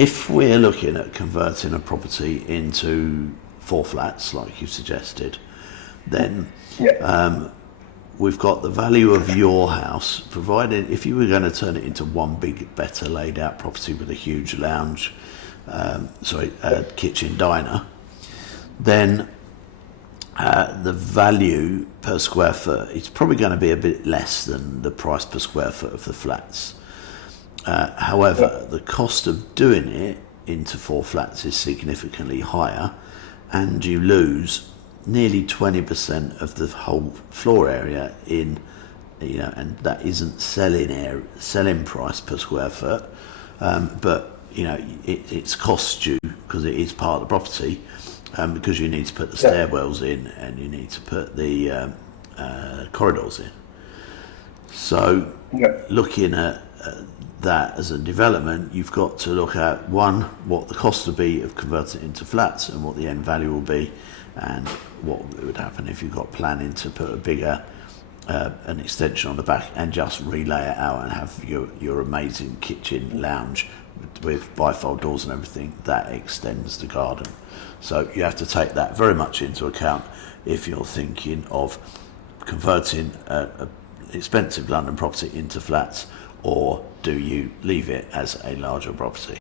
if we're looking at converting a property into 4 flats, like you suggested, then we've got the value of your house, provided if you were going to turn it into one big, better laid out property with a huge lounge, kitchen diner, then the value per square foot, it's probably going to be a bit less than the price per square foot of the flats. However, the cost of doing it into 4 flats is significantly higher, and you lose nearly 20% of the whole floor area and that isn't selling price per square foot, but it's cost you because it is part of the property, because you need to put the stairwells in and you need to put the corridors in. So looking at that as a development, you've got to look at, one, what the cost would be of converting it into flats and what the end value will be, and what would happen if you've got planning to put a bigger an extension on the back and just relay it out and have your amazing kitchen lounge with bifold doors and everything that extends the garden. So you have to take that very much into account if you're thinking of converting a expensive London property into flats, or do you leave it as a larger property?